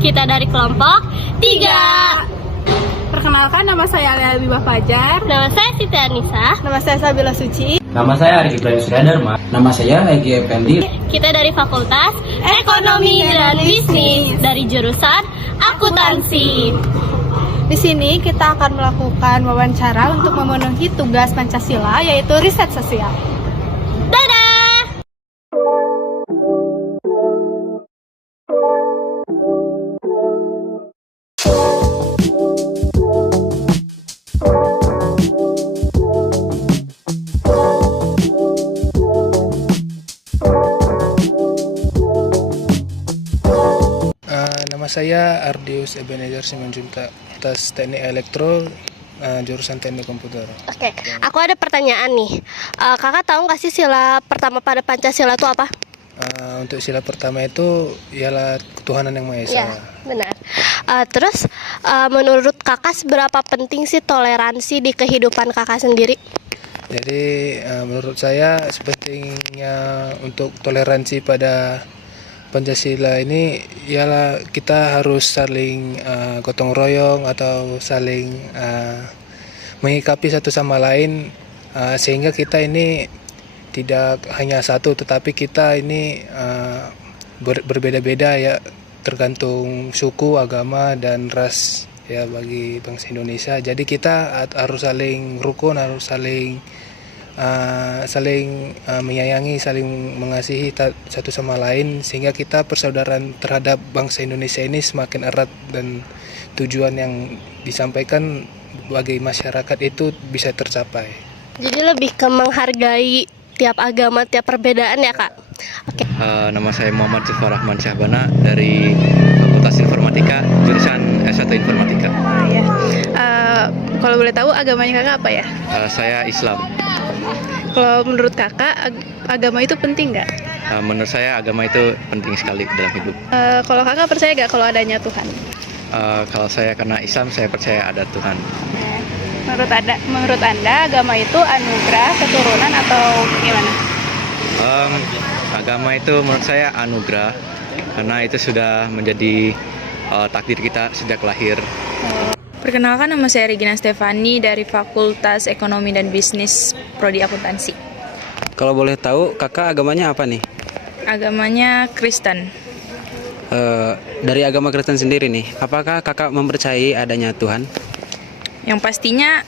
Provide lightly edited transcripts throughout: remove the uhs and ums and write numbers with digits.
Kita dari kelompok 3. Perkenalkan, nama saya Alia Bibah Fajar. Nama saya Siti Anissa. Nama saya Sabila Suci. Nama saya Arif Ibrahim Suryadharma. Nama saya Egy Effendi. Kita dari Fakultas Ekonomi dan Bisnis dari jurusan Akuntansi. Di sini kita akan melakukan wawancara untuk memenuhi tugas Pancasila, yaitu riset sosial. Dadah! Nama saya Ardius Ebenezer Simanjunta, atas Teknik Elektro, jurusan Teknik Komputer. Oke, aku ada pertanyaan nih. Kakak tahu nggak sih sila pertama pada Pancasila itu apa? Untuk sila pertama itu ialah ketuhanan yang Maha Esa. Ya, benar. Terus menurut kakak seberapa penting sih toleransi di kehidupan kakak sendiri? Jadi menurut saya sepentingnya untuk toleransi pada Pancasila ini ialah kita harus saling gotong royong atau saling mengikapi satu sama lain, sehingga kita ini tidak hanya satu, tetapi kita ini berbeda-beda ya, tergantung suku, agama, dan ras ya bagi bangsa Indonesia. Jadi kita harus saling rukun, harus saling menyayangi, saling mengasihi satu sama lain, sehingga kita persaudaraan terhadap bangsa Indonesia ini semakin erat, dan tujuan yang disampaikan bagi masyarakat itu bisa tercapai. Jadi lebih ke menghargai tiap agama, tiap perbedaan ya kak? Oke. Nama saya Muhammad Zufar Rahman Syahbana dari Fakultas Informatika, jurusan S1 Informatika. Kalau boleh tahu agamanya kakak apa ya? Saya Islam. Kalau menurut kakak, agama itu penting nggak? Menurut saya agama itu penting sekali dalam hidup. Kalau kakak percaya nggak kalau adanya Tuhan? Kalau saya karena Islam, saya percaya ada Tuhan. Menurut anda agama itu anugerah, keturunan, atau gimana? Agama itu menurut saya anugerah, karena itu sudah menjadi takdir kita sejak lahir. Perkenalkan, nama saya Regina Stefani dari Fakultas Ekonomi dan Bisnis Prodi Akuntansi. Kalau boleh tahu, kakak agamanya apa nih? Agamanya Kristen. Dari agama Kristen sendiri nih, apakah kakak mempercayai adanya Tuhan? Yang pastinya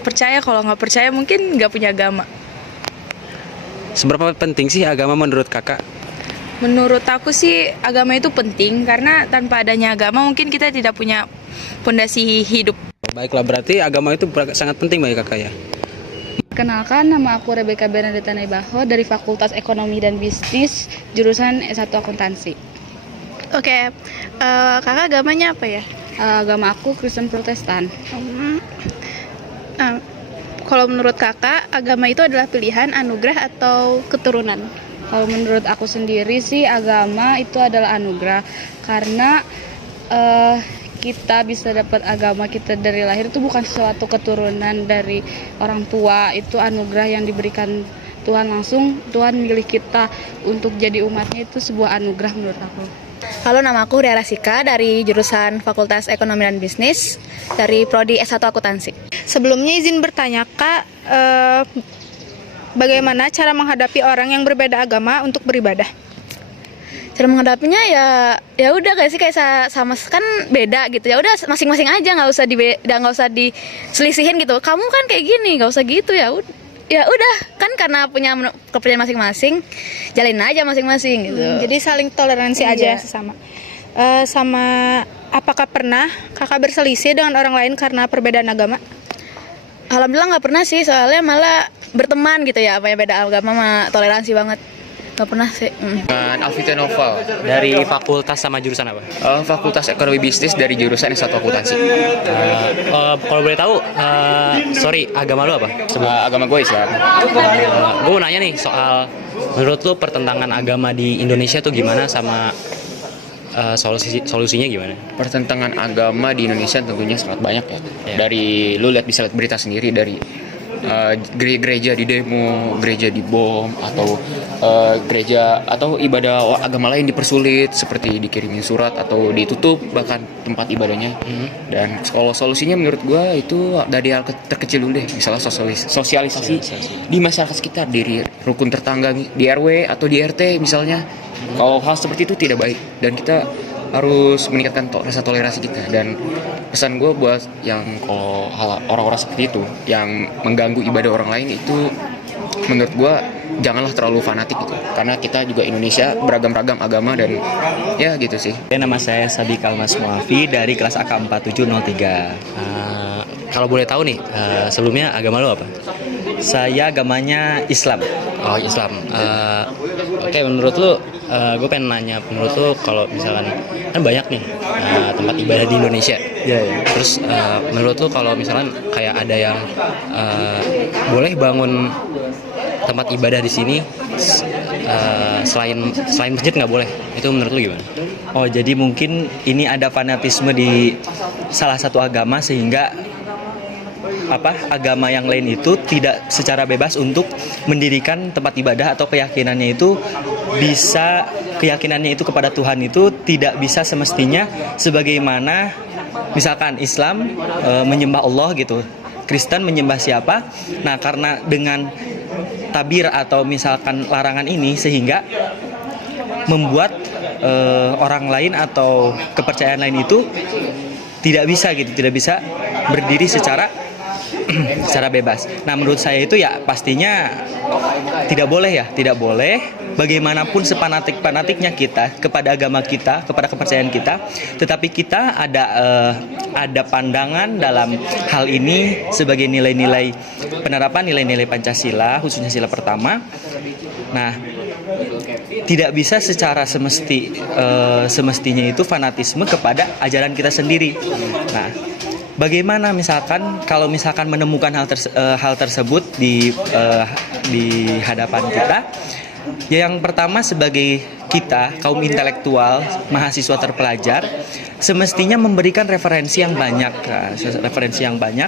percaya, kalau nggak percaya mungkin nggak punya agama. Seberapa penting sih agama menurut kakak? Menurut aku sih agama itu penting, karena tanpa adanya agama mungkin kita tidak punya fondasi hidup. Baiklah, berarti agama itu sangat penting bagi kakak ya? Kenalkan, nama aku Rebecca Bernadetta Naibaho dari Fakultas Ekonomi dan Bisnis, jurusan S1 Akuntansi. Oke, kakak agamanya apa ya? Agama aku Kristen Protestan. Kalau menurut kakak, agama itu adalah pilihan, anugerah, atau keturunan? Kalau menurut aku sendiri sih agama itu adalah anugerah, karena kita bisa dapat agama kita dari lahir itu bukan suatu keturunan dari orang tua, itu anugerah yang diberikan Tuhan langsung. Tuhan milih kita untuk jadi umatnya, itu sebuah anugerah menurut aku. Halo, nama aku Ria Rasika dari jurusan Fakultas Ekonomi dan Bisnis dari Prodi S1 Akuntansi. Sebelumnya izin bertanya kak, bagaimana cara menghadapi orang yang berbeda agama untuk beribadah? Cara menghadapinya ya udah kayak sih, kayak sama kan beda gitu, ya udah masing-masing aja, nggak usah diselisihin gitu. Kamu kan kayak gini, nggak usah gitu, ya udah kan karena punya kepercayaan masing-masing, jalin aja masing-masing gitu. Jadi saling toleransi aja sesama. Sama apakah pernah kakak berselisih dengan orang lain karena perbedaan agama? Alhamdulillah nggak pernah sih, soalnya malah berteman gitu ya, apa ya, beda agama mah toleransi banget. Nggak pernah sih. Alvita Noval dari fakultas sama jurusan apa? Fakultas Ekonomi Bisnis dari jurusan S1 Akuntansi. Kalau boleh tahu, sorry, agama lu apa? Agama gue Islam. Gue mau nanya nih soal, menurut lu pertentangan agama di Indonesia tuh gimana, sama solusinya gimana? Pertentangan agama di Indonesia tentunya sangat banyak ya. Dari lu bisa lihat berita sendiri, dari gereja di demo, gereja di bom, atau gereja atau ibadah agama lain dipersulit seperti dikirimin surat atau ditutup bahkan tempat ibadahnya. Dan kalau solusinya menurut gue itu dari hal terkecil dulu deh, misalnya sosialisasi di masyarakat sekitar, di rukun tetangga, di RW atau di RT misalnya. Kalau hal seperti itu tidak baik dan kita harus meningkatkan rasa toleransi kita. Dan pesan gue buat yang kalau orang-orang seperti itu yang mengganggu ibadah orang lain itu, menurut gue janganlah terlalu fanatik gitu, karena kita juga Indonesia beragam-ragam agama dan ya gitu sih. Nama saya Sabi Kalmas Muafi dari kelas AK 4703. Kalau boleh tahu nih, sebelumnya agama lo apa? Saya agamanya Islam. Oh, Islam. Oke, menurut lo, gue pengen nanya, menurut lo kalau misalkan kan banyak nih tempat ibadah di Indonesia. Iya. Terus menurut lo kalau misalkan kayak ada yang boleh bangun tempat ibadah di sini selain masjid nggak boleh, itu menurut lo gimana? Oh, jadi mungkin ini ada fanatisme di salah satu agama sehingga agama yang lain itu tidak secara bebas untuk mendirikan tempat ibadah atau keyakinannya itu kepada Tuhan itu tidak bisa semestinya sebagaimana misalkan Islam menyembah Allah gitu, Kristen menyembah siapa. Nah, karena dengan tabir atau misalkan larangan ini sehingga membuat orang lain atau kepercayaan lain itu tidak bisa berdiri secara bebas. Nah, menurut saya itu ya pastinya tidak boleh bagaimanapun sepanatik-panatiknya kita kepada agama kita, kepada kepercayaan kita, tetapi kita ada pandangan dalam hal ini sebagai nilai-nilai penerapan nilai-nilai Pancasila, khususnya sila pertama. Nah, tidak bisa secara semestinya itu fanatisme kepada ajaran kita sendiri. Nah, bagaimana kalau misalkan menemukan hal tersebut di hadapan kita? Ya, yang pertama sebagai kita kaum intelektual, mahasiswa terpelajar, semestinya memberikan referensi yang banyak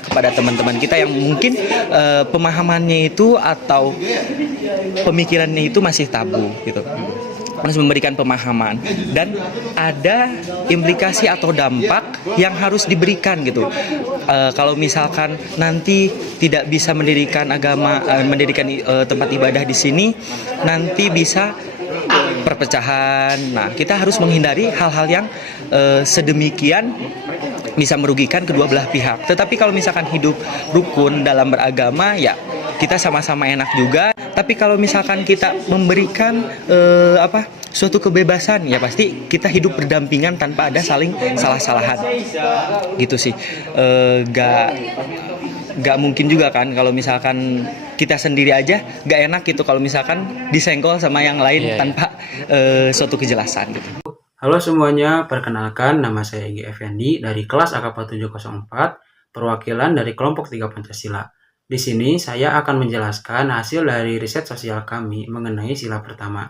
kepada teman-teman kita yang mungkin pemahamannya itu atau pemikirannya itu masih tabu gitu. Harus memberikan pemahaman dan ada implikasi atau dampak yang harus diberikan gitu. Kalau misalkan nanti tidak bisa mendirikan tempat ibadah di sini, nanti bisa perpecahan. Nah, kita harus menghindari hal-hal yang sedemikian bisa merugikan kedua belah pihak. Tetapi kalau misalkan hidup rukun dalam beragama, ya kita sama-sama enak juga. Tapi kalau misalkan kita memberikan suatu kebebasan, ya pasti kita hidup berdampingan tanpa ada saling salah-salahan. Gitu sih. Gak mungkin juga kan kalau misalkan kita sendiri aja gak enak gitu kalau misalkan disenggol sama yang lain tanpa suatu kejelasan gitu. Halo semuanya, perkenalkan nama saya Egy Effendi dari kelas AK4704, perwakilan dari kelompok 3 Pancasila. Di sini saya akan menjelaskan hasil dari riset sosial kami mengenai sila pertama.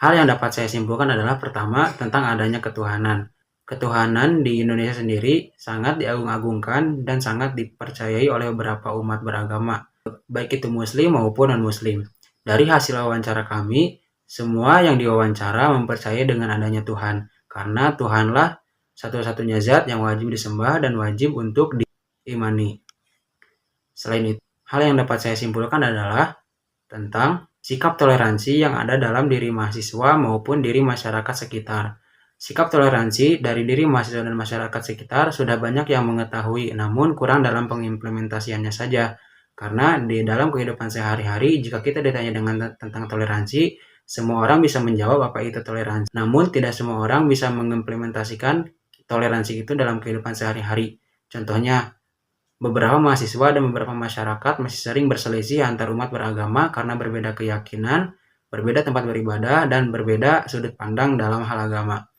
Hal yang dapat saya simpulkan adalah pertama, tentang adanya ketuhanan. Ketuhanan di Indonesia sendiri sangat diagung-agungkan dan sangat dipercayai oleh beberapa umat beragama, baik itu muslim maupun non-muslim. Dari hasil wawancara kami, semua yang diwawancara mempercayai dengan adanya Tuhan, karena Tuhanlah satu-satunya zat yang wajib disembah dan wajib untuk diimani. Selain itu, hal yang dapat saya simpulkan adalah tentang sikap toleransi yang ada dalam diri mahasiswa maupun diri masyarakat sekitar. Sikap toleransi dari diri mahasiswa dan masyarakat sekitar sudah banyak yang mengetahui, namun kurang dalam pengimplementasiannya saja. Karena di dalam kehidupan sehari-hari, jika kita ditanya tentang toleransi, semua orang bisa menjawab apa itu toleransi. Namun tidak semua orang bisa mengimplementasikan toleransi itu dalam kehidupan sehari-hari. Contohnya, beberapa mahasiswa dan beberapa masyarakat masih sering berselisih antar umat beragama karena berbeda keyakinan, berbeda tempat beribadah, dan berbeda sudut pandang dalam hal agama.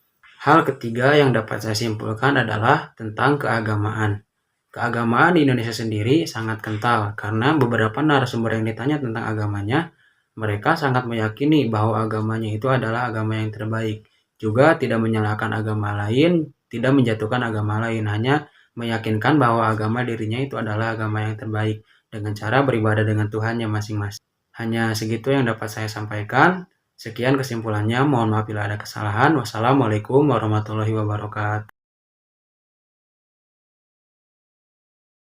Hal ketiga yang dapat saya simpulkan adalah tentang keagamaan. Keagamaan di Indonesia sendiri sangat kental karena beberapa narasumber yang ditanya tentang agamanya, mereka sangat meyakini bahwa agamanya itu adalah agama yang terbaik. Juga tidak menyalahkan agama lain, tidak menjatuhkan agama lain, hanya meyakinkan bahwa agama dirinya itu adalah agama yang terbaik. dengan cara beribadah dengan Tuhannya masing-masing. Hanya segitu yang dapat saya sampaikan. Sekian kesimpulannya, mohon maaf bila ada kesalahan. Wassalamualaikum warahmatullahi wabarakatuh.